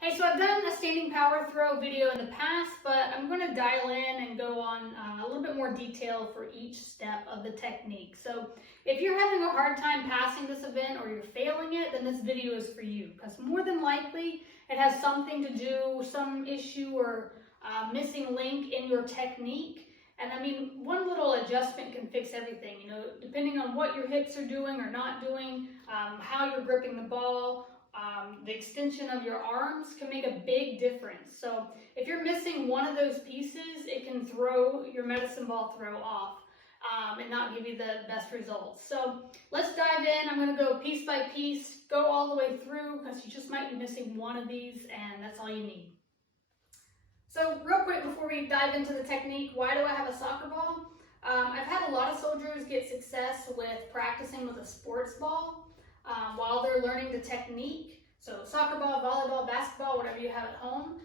Hey, so I've done a standing power throw video in the past, but I'm going to dial in and go on a little bit more detail for each step of the technique. So if you're having a hard time passing this event or you're failing it, then this video is for you, because more than likely it has something to do, some issue or missing link in your technique. And I mean, one little adjustment can fix everything, you know, depending on what your hips are doing or not doing, how you're gripping the ball. The extension of your arms can make a big difference. So if you're missing one of those pieces, it can throw your medicine ball throw off and not give you the best results. So let's dive in. I'm going to go piece by piece, go all the way through, because you just might be missing one of these, and that's all you need. So real quick before we dive into the technique, why do I have a soccer ball? I've had a lot of soldiers get success with practicing with a sports ball while they're learning the technique. So soccer ball, volleyball, basketball, whatever you have at home,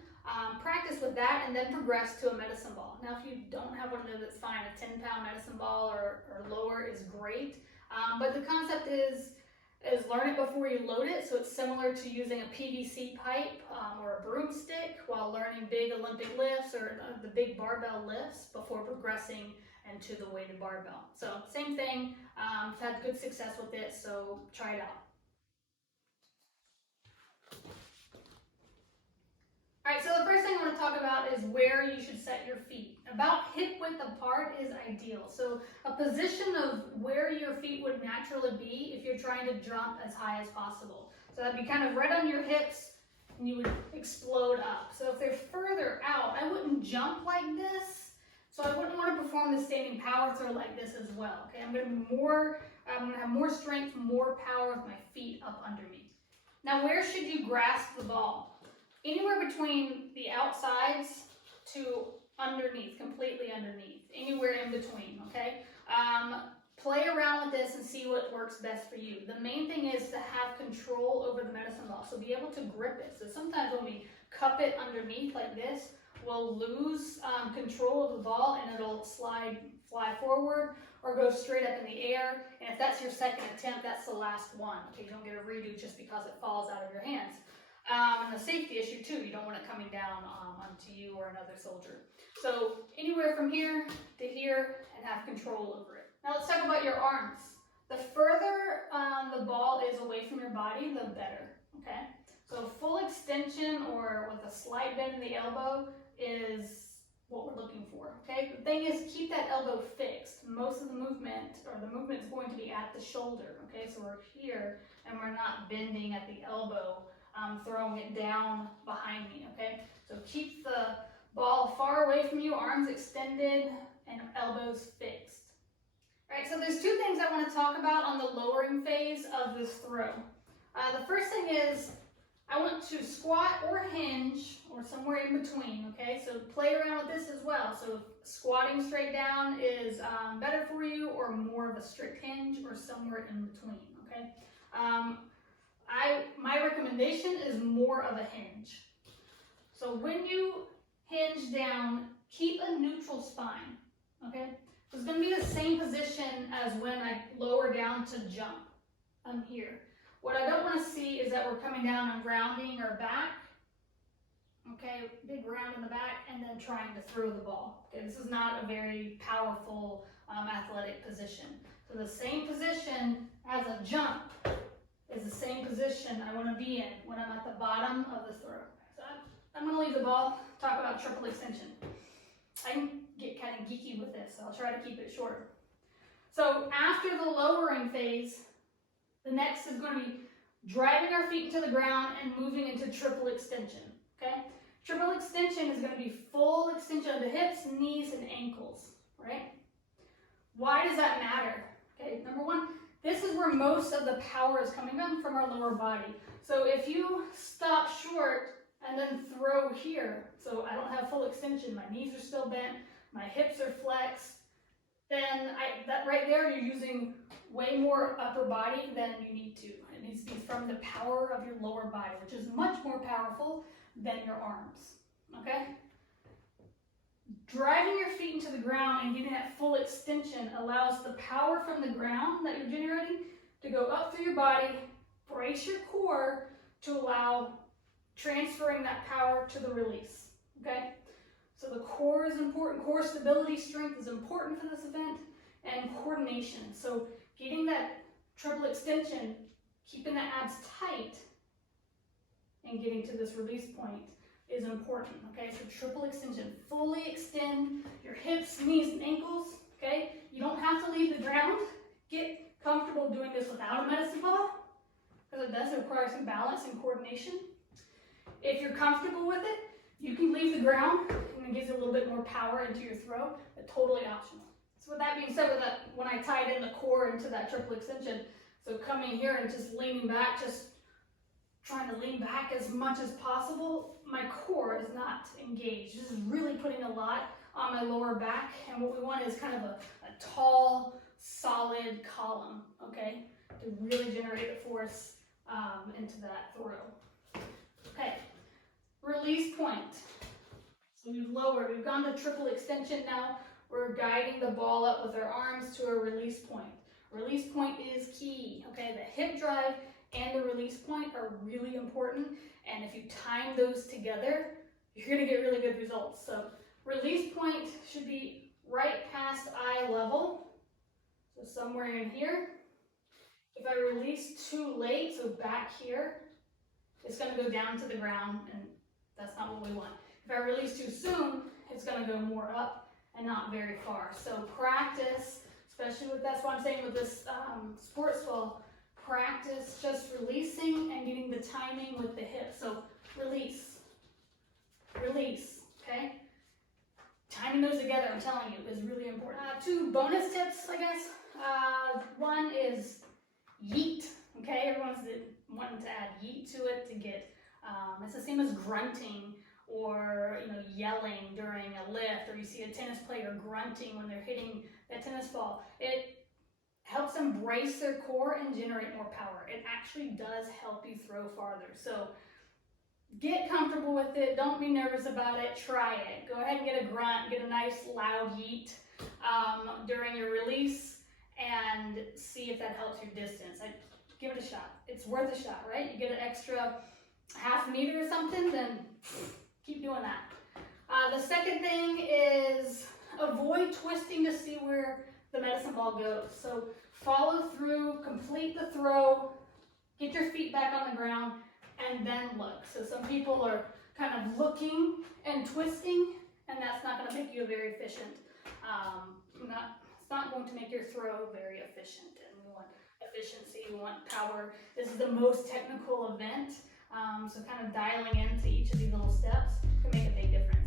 practice with that and then progress to a medicine ball. Now if you don't have one of those, that's fine. A 10-pound medicine ball or lower is great. But the concept is learn it before you load it. So it's similar to using a PVC pipe or a broomstick while learning big Olympic lifts or the big barbell lifts before progressing into the weighted barbell. So same thing, I've had good success with it, so try it out. All right, so the first thing I want to talk about is where you should set your feet. About hip width apart is ideal. So a position of where your feet would naturally be if you're trying to jump as high as possible. So that'd be kind of right on your hips and you would explode up. So if they're further out, I wouldn't jump like this. So I wouldn't want to perform the standing power throw like this as well. Okay, I'm going to have more strength, more power with my feet up under me. Now, where should you grasp the ball? Anywhere between the outsides to underneath, completely underneath, anywhere in between, okay? Play around with this and see what works best for you. The main thing is to have control over the medicine ball, so be able to grip it. So sometimes when we cup it underneath like this, we'll lose control of the ball and it'll fly forward or go straight up in the air. And if that's your second attempt, that's the last one. Okay, you don't get a redo just because it falls out of your hands. And a safety issue too, you don't want it coming down onto you or another soldier. So anywhere from here to here and have control over it. Now let's talk about your arms. The further the ball is away from your body, the better, okay? So full extension or with a slight bend in the elbow is what we're looking for, okay? The thing is, keep that elbow fixed. Most of the movement is going to be at the shoulder, okay? So we're here and we're not bending at the elbow, throwing it down behind me, okay? So keep the ball far away from you, arms extended, and elbows fixed. All right, so there's two things I want to talk about on the lowering phase of this throw. The first thing is I want to squat or hinge or somewhere in between, okay? So play around with this as well. So squatting straight down is better for you, or more of a strict hinge, or somewhere in between, okay? My recommendation is more of a hinge. So when you hinge down, keep a neutral spine, okay? So it's going to be the same position as when I lower down to jump. I'm here. What I don't want to see is that we're coming down and rounding our back, okay, big round in the back, and then trying to throw the ball. Okay, this is not a very powerful athletic position. So the same position as a jump is the same position I want to be in when I'm at the bottom of the throw. So I'm going to leave the ball, talk about triple extension. I can get kind of geeky with this, so I'll try to keep it short. So after the lowering phase, the next is going to be driving our feet into the ground and moving into triple extension, okay? Triple extension is going to be full extension of the hips, knees, and ankles, right? Why does that matter? Okay, number one, this is where most of the power is coming from our lower body. So if you stop short and then throw here, so I don't have full extension, my knees are still bent, my hips are flexed, then that right there, you're using way more upper body than you need to. It needs to be from the power of your lower body, which is much more powerful than your arms, okay? Driving your feet into the ground and getting that full extension allows the power from the ground that you're generating to go up through your body, brace your core to allow transferring that power to the release, okay? So the core is important. Core stability, strength is important for this event, and coordination. So getting that triple extension, keeping the abs tight, and getting to this release point is important, okay? So triple extension, fully extend your hips, knees, and ankles, okay? You don't have to leave the ground. Get comfortable doing this without a medicine ball, because it does require some balance and coordination. If you're comfortable with it, you can leave the ground, and it gives you a little bit more power into your throw, but totally optional. So with that being said, when I tied in the core into that triple extension, so coming here and just leaning back, just trying to lean back as much as possible, my core is not engaged. This is really putting a lot on my lower back, and what we want is kind of a tall, solid column, okay, to really generate the force into that throw. Okay, release point. So we've lowered, we've gone to triple extension now. We're guiding the ball up with our arms to a release point. Release point is key, okay? The hip drive and the release point are really important, and if you time those together, you're gonna get really good results. So release point should be right past eye level, so somewhere in here. If I release too late, so back here, it's gonna go down to the ground, and that's not what we want. If I release too soon, it's gonna go more up and not very far. So practice, especially with, that's why I'm saying with this sports ball, practice just releasing and getting the timing with the hip. So release, release, okay? Timing those together, I'm telling you, is really important. Two bonus tips, I guess. One is yeet, okay? Everyone's wanting to add yeet to it to get, it's the same as grunting or, you know, yelling during a lift, or you see a tennis player grunting when they're hitting that tennis ball. It helps them brace their core and generate more power. It actually does help you throw farther. So get comfortable with it. Don't be nervous about it. Try it. Go ahead and get a grunt, get a nice loud yeet during your release, and see if that helps your distance. Give it a shot. It's worth a shot, right? You get an extra half meter or something, then keep doing that. The second thing is avoid twisting to see where the medicine ball goes. So follow through, complete the throw, get your feet back on the ground, and then look. So some people are kind of looking and twisting, and that's not going to make you very efficient. It's not going to make your throw very efficient. And we want efficiency, we want power. This is the most technical event, so kind of dialing into each of these little steps can make a big difference.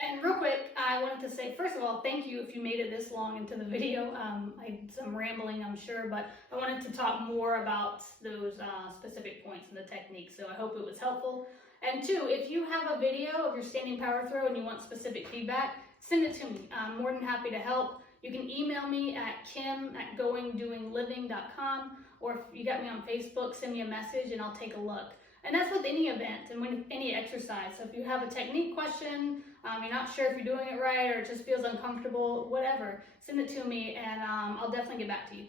And real quick, I wanted to say, first of all, thank you if you made it this long into the video. I did some rambling, I'm sure, but I wanted to talk more about those specific points and the techniques, so I hope it was helpful. And two, if you have a video of your standing power throw and you want specific feedback, send it to me. I'm more than happy to help. You can email me at kim@goingdoingliving.com, or if you got me on Facebook, send me a message and I'll take a look. And that's with any event and with any exercise. So if you have a technique question, you're not sure if you're doing it right, or it just feels uncomfortable, whatever, send it to me and I'll definitely get back to you.